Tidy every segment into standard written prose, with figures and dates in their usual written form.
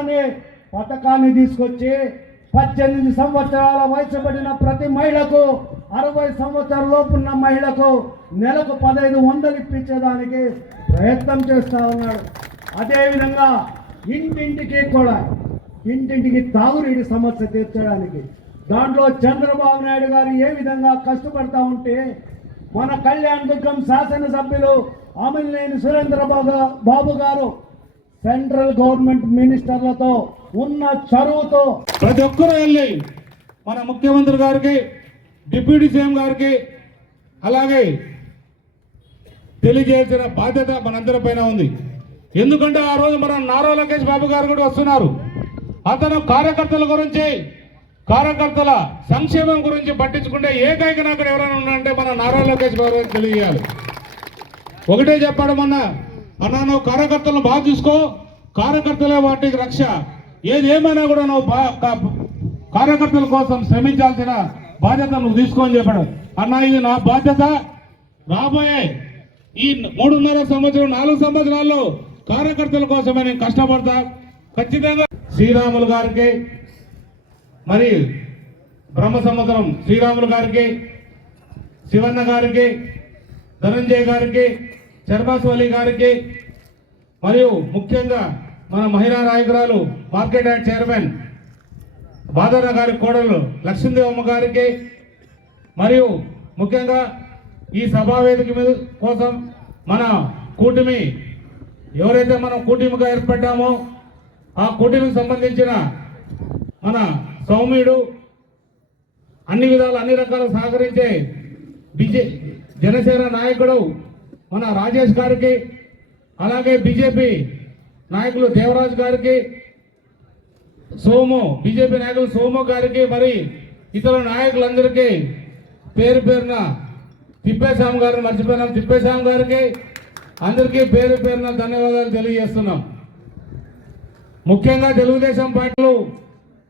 అనే పథకాన్ని తీసుకొచ్చి 18 సంవత్సరాల వయసు పడిన ప్రతి మహిళకు 60 సంవత్సరాల లోపున్న మహిళకు నెలకు 1500 ఇప్పించేదానికి ప్రయత్నం చేస్తూ ఉన్నాడు. అదేవిధంగా ఇంటింటికి తాగునీటి సమస్య తీర్చడానికి దాంట్లో చంద్రబాబు నాయుడు గారు ఏ విధంగా కష్టపడతా ఉంటే మన కళ్యాణ్ దుర్గం శాసనసభ్యులు అమిలినేని సురేంద్ర బాబు గారు సెంట్రల్ గవర్నమెంట్ మినిస్టర్లతో ఉన్న చరువుతో ప్రతి ఒక్కరూ వెళ్ళి మన ముఖ్యమంత్రి గారికి, డిప్యూటీ సీఎం గారికి అలాగే తెలియజేయాల్సిన బాధ్యత మనందరి పైన ఉంది. ఎందుకంటే ఆ రోజు మన నారా లోకేష్ బాబు గారు కూడా వస్తున్నారు. అతను కార్యకర్తల సంక్షేమం గురించి పట్టించుకుంటే ఏకైక నాయకుడు ఎవరైనా ఉన్నారంటే మన నారా లోకేష్ బాబు గారికి తెలియజేయాలి. ఒకటే చెప్పాడు మొన్న, అన్నా నువ్వు కార్యకర్తలను బాగా చూసుకో, కార్యకర్తలే వాటికి రక్ష, ఏది ఏమైనా కూడా నువ్వు కార్యకర్తల కోసం శ్రమించాల్సిన బాధ్యత నువ్వు తీసుకోని చెప్పాడు. అన్న ఇది నా బాధ్యత. రాబోయే ఈ 3.5 సంవత్సరం 4 సంవత్సరాల్లో కార్యకర్తల కోసమే నేను కష్టపడతా. ఖచ్చితంగా శ్రీరాములు గారికి, మరి బ్రహ్మ సంవత్సరం శ్రీరాములు గారికి, శివన్న గారికి, ధనంజయ్ గారికి, చర్బాస్ వలి గారికి, మరియు ముఖ్యంగా మన మహిళా నాయకురాలు మార్కెట్ యార్డ్ చైర్మన్ బాదర్ర గారి కోడలు లక్ష్మీదేవమ్మ గారికి, మరియు ముఖ్యంగా ఈ సభా వేదిక మీద కోసం మన కూటమి ఎవరైతే మనం కూటమిగా ఏర్పడ్డామో ఆ కూటమికి సంబంధించిన మన సౌమ్యుడు అన్ని విధాలు అన్ని రకాలు సహకరించే జనసేన నాయకుడు మన రాజేష్ గారికి, అలాగే బీజేపీ నాయకులు దేవరాజ్ గారికి, బీజేపీ నాయకులు సోము గారికి, మరి ఇతర నాయకులందరికీ పేరు పేరున తిప్పేస్వామి గారిని మర్చిపోయినాం, తిప్పేస్వామి గారికి అందరికీ పేరు పేరున ధన్యవాదాలు తెలియజేస్తున్నాం. ముఖ్యంగా తెలుగుదేశం పార్టీలు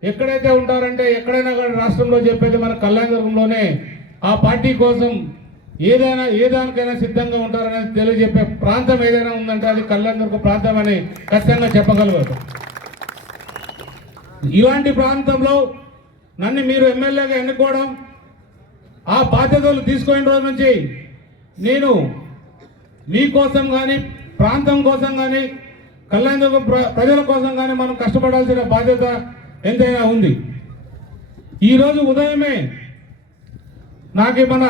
ఎక్కడైతే ఉంటారంటే ఎక్కడైనా కానీ రాష్ట్రంలో చెప్పేది మన కళ్యాణదుర్గంలోనే ఆ పార్టీ కోసం ఏ దానికైనా సిద్ధంగా ఉంటారనేది తెలియజెప్పే ప్రాంతం ఏదైనా ఉందంటే అది కళ్యాణదుర్గం ప్రాంతం అని ఖచ్చితంగా చెప్పగలరు. ఇలాంటి ప్రాంతంలో నన్ను మీరు ఎమ్మెల్యేగా ఎన్నుకోవడం, ఆ బాధ్యతలు తీసుకునే రోజు నుంచి నేను మీకోసం కానీ ప్రాంతం కోసం కానీ కళ్యాణదుర్గం ప్రజల కోసం కానీ మనం కష్టపడాల్సిన బాధ్యత ఎంతైనా ఉంది. ఈరోజు ఉదయమే నాకు మన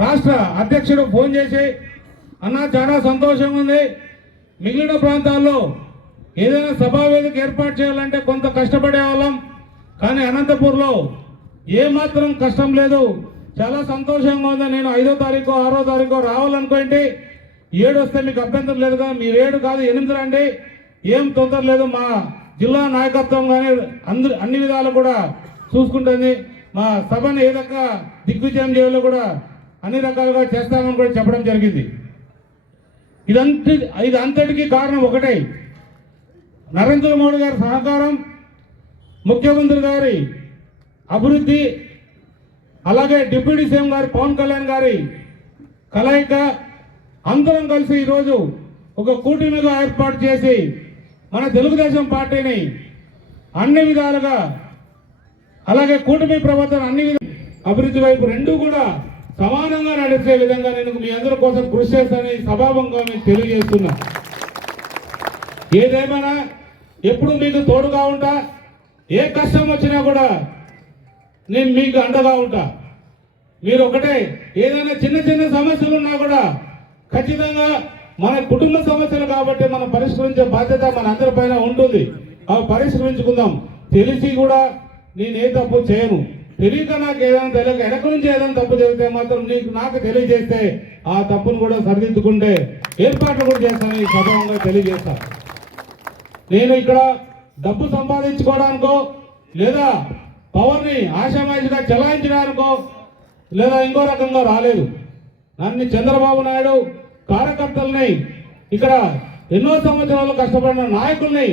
రాష్ట్ర అధ్యక్షుడు ఫోన్ చేసి, అన్నా చాలా సంతోషంగా ఉంది, మిగిలిన ప్రాంతాల్లో ఏదైనా సభా వేదిక ఏర్పాటు చేయాలంటే కొంత కష్టపడే వాళ్ళం, కానీ అనంతపూర్లో ఏమాత్రం కష్టం లేదు, చాలా సంతోషంగా ఉంది. నేను 5వ తారీఖు 6వ తారీఖు రావాలనుకోండి, 7 వస్తే మీకు అభ్యంతరం లేదు కదా, మీరు 7 కాదు 8 రండి, ఏం తొందర లేదు. మా జిల్లా నాయకత్వం కానీ అన్ని విధాలు కూడా చూసుకుంటుంది. మా సభను ఏ రకంగా దిగ్విజయం చేయాలో కూడా అన్ని రకాలుగా చేస్తామని కూడా చెప్పడం జరిగింది. ఇదంతటికీ కారణం ఒకటే, నరేంద్ర మోడీ గారి సహకారం, ముఖ్యమంత్రి గారి అభివృద్ధి, అలాగే డిప్యూటీ సీఎం గారి పవన్ కళ్యాణ్ గారి కలయిక, అందరం కలిసి ఈరోజు ఒక కూటమిగా ఏర్పాటు చేసి మన తెలుగుదేశం పార్టీని అన్ని విధాలుగా, అలాగే కూటమి ప్రభుత్వం అన్ని అభివృద్ధి వైపు రెండూ కూడా సమానంగా నడిచే విధంగా నేను మీ అందరి కోసం కృషి చేస్తానని సభాముఖంగా మీకు తెలియజేస్తున్నా. ఏదేమైనా ఎప్పుడు మీకు తోడుగా ఉంటా, ఏ కష్టం వచ్చినా కూడా నేను మీకు అండగా ఉంటా. మీరు ఒకటే, ఏదైనా చిన్న సమస్యలు ఉన్నా కూడా ఖచ్చితంగా మన కుటుంబ సమస్యలు కాబట్టి మనం పరిష్కరించే బాధ్యత మన అందరి పైన ఉంటుంది. అవి పరిష్కరించుకుందాం. తెలిసి కూడా నేను ఏ తప్పు చేయను, తెలియక నాకు ఏదైనా తెలియక వెనక నుంచి ఏదైనా తప్పు జరిగితే మాత్రం నాకు తెలియజేస్తే ఆ తప్పును కూడా సరిదిద్దుకుంటే ఏర్పాట్లు కూడా చేస్తాను. ఈ సభంగా తెలియజేస్తా. నేను ఇక్కడ డబ్బు సంపాదించుకోవడానికో లేదా పవర్ని ఆషామాషిగా చెలాయించడానికో లేదా ఇంకో రకంగా రాలేదు. నన్ను చంద్రబాబు నాయుడు కార్యకర్తల్ని, ఇక్కడ ఎన్నో సంవత్సరాలు కష్టపడిన నాయకుల్ని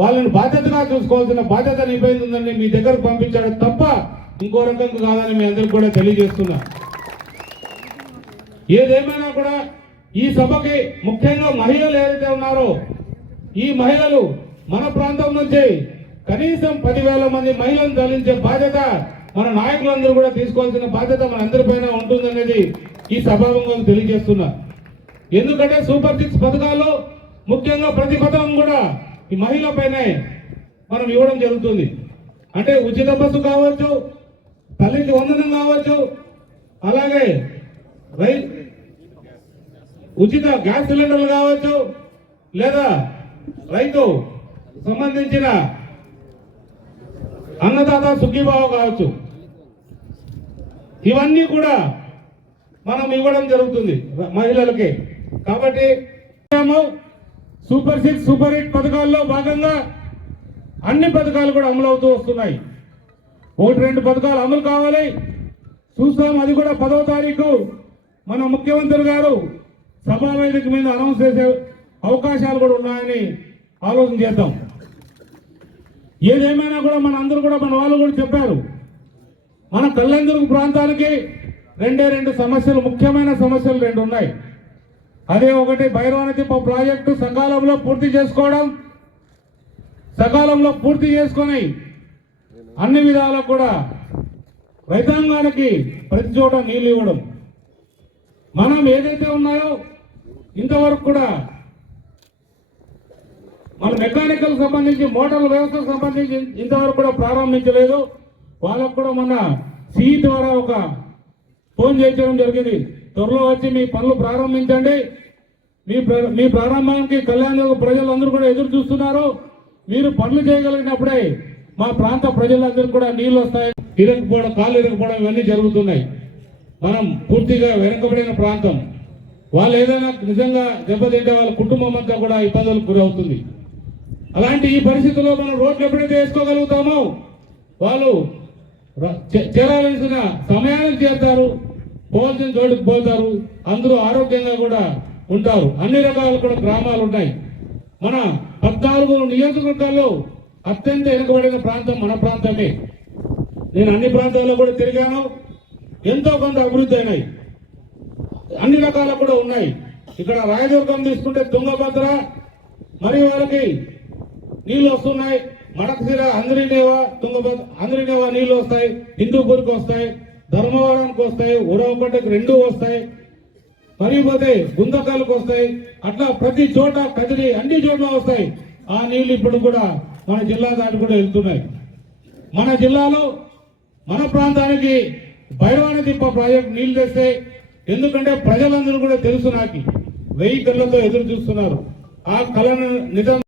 వాళ్ళని బాధ్యతగా చూసుకోవాల్సిన బాధ్యత నిపైందని మీ దగ్గరకు పంపించాడు తప్ప ఇంకో రకంగా కాదని మీ అందరికి కూడా తెలియజేస్తున్నా. ఏదేమైనా కూడా ఈ సభకి ముఖ్యంగా మహిళలు ఏదైతే ఉన్నారో ఈ మహిళలు మన ప్రాంతం నుంచి కనీసం 10,000 మంది మహిళలను తరలించే బాధ్యత మన నాయకులందరూ కూడా తీసుకోవాల్సిన బాధ్యత మన అందరిపైన ఉంటుందనేది ఈ సభాముఖంగా తెలియజేస్తున్నా. ఎందుకంటే సూపర్ 6 పథకాలు ముఖ్యంగా ప్రతి పథకం కూడా ఈ మహిళపైనే మనం ఇవ్వడం జరుగుతుంది. అంటే ఉచిత బస్సు కావచ్చు, తల్లికి వందనం కావచ్చు, అలాగే ఉచిత గ్యాస్ సిలిండర్లు కావచ్చు, లేదా రైతు సంబంధించిన అన్నదాత సుఖీభావ కావచ్చు, ఇవన్నీ కూడా మనం ఇవ్వడం జరుగుతుంది మహిళలకి. కాబట్టి సూపర్ 6 సూపర్ 8 పథకాల్లో భాగంగా అన్ని పథకాలు కూడా అమలు అవుతూ వస్తున్నాయి. 1-2 పథకాలు అమలు కావాలి, చూస్తాం. అది కూడా 10వ తారీఖు మన ముఖ్యమంత్రి గారు సభా వేదిక మీద అనౌన్స్ చేసే అవకాశాలు కూడా ఉన్నాయని ఆలోచన చేద్దాం. ఏదేమైనా కూడా మన అందరూ కూడా మన వాళ్ళు కూడా చెప్పారు, మన కళ్యాణదుర్గ ప్రాంతానికి 2 సమస్యలు, ముఖ్యమైన సమస్యలు 2 ఉన్నాయి. అదే ఒకటి భైరవనతిప్ప ప్రాజెక్టు సకాలంలో పూర్తి చేసుకోవడం, సకాలంలో పూర్తి చేసుకొని అన్ని విధాలకు కూడా రైతాంగానికి ప్రతి చోట నీళ్ళు ఇవ్వడం. మనం ఏదైతే ఉన్నాయో ఇంతవరకు కూడా మన మెకానికల్ సంబంధించి మోటార్ల వ్యవస్థకు సంబంధించి ఇంతవరకు కూడా ప్రారంభించలేదు. వాళ్ళకు కూడా మొన్న సిఈ ద్వారా ఒక ఫోన్ చేయడం జరిగింది, త్వరలో వచ్చి మీ పనులు ప్రారంభించండి, మీ ప్రారంభానికి కళ్యాణదుర్గ ప్రజలందరూ కూడా ఎదురు చూస్తున్నారు, మీరు పనులు చేయగలిగినప్పుడే మా ప్రాంత ప్రజలందరూ కూడా నీళ్లు వస్తాయి. ఇరకపోవడం, కాళ్ళు ఇరకపోవడం ఇవన్నీ జరుగుతున్నాయి. మనం పూర్తిగా వెనుకబడిన ప్రాంతం, వాళ్ళు ఏదైనా నిజంగా దెబ్బతింటే వాళ్ళ కుటుంబం అంతా కూడా ఇబ్బందులకు గురవుతుంది. అలాంటి ఈ పరిస్థితుల్లో మనం రోడ్లు ఎప్పుడైతే వేసుకోగలుగుతామో వాళ్ళు చేరాల్సిన సమయానికి చేస్తారు, పోవాల్సిన చోటుకు పోతారు, అందరూ ఆరోగ్యంగా కూడా ఉంటారు. అన్ని రకాల కూడా గ్రామాలు ఉన్నాయి. మన 14 నియోజకవర్గాల్లో అత్యంత వెనుకబడిన ప్రాంతం మన ప్రాంతమే. నేను అన్ని ప్రాంతాల్లో కూడా తిరిగాను, ఎంతో కొంత అభివృద్ధి అయినాయి, అన్ని రకాలు కూడా ఉన్నాయి. ఇక్కడ రాయదుర్గం తీసుకుంటే తుంగభద్ర మరి వాళ్ళకి నీళ్లు వస్తున్నాయి, మడకశిర, అందరినేవా, తుంగభద్ర, అందరినేవా నీళ్లు వస్తాయి, హిందూపూర్కి వస్తాయి, ధర్మవరానికి వస్తాయి, ఉరవపేటకి 2 వస్తాయి, మరి పోతే గుంతకాలకు వస్తాయి. అట్లా ప్రతి చోట కదిలి అన్ని చోట్ల వస్తాయి. ఆ నీళ్లు ఇప్పుడు కూడా మన జిల్లా దాటి కూడా వెళ్తున్నాయి. మన జిల్లాలో మన ప్రాంతానికి భైరవనతిప్ప ప్రాజెక్ట్ నీళ్లు తెస్తే, ఎందుకంటే ప్రజలందరూ కూడా తెలుసు, నాకు 1000 కళ్ళతో ఎదురు చూస్తున్నారు. ఆ కళను నిజం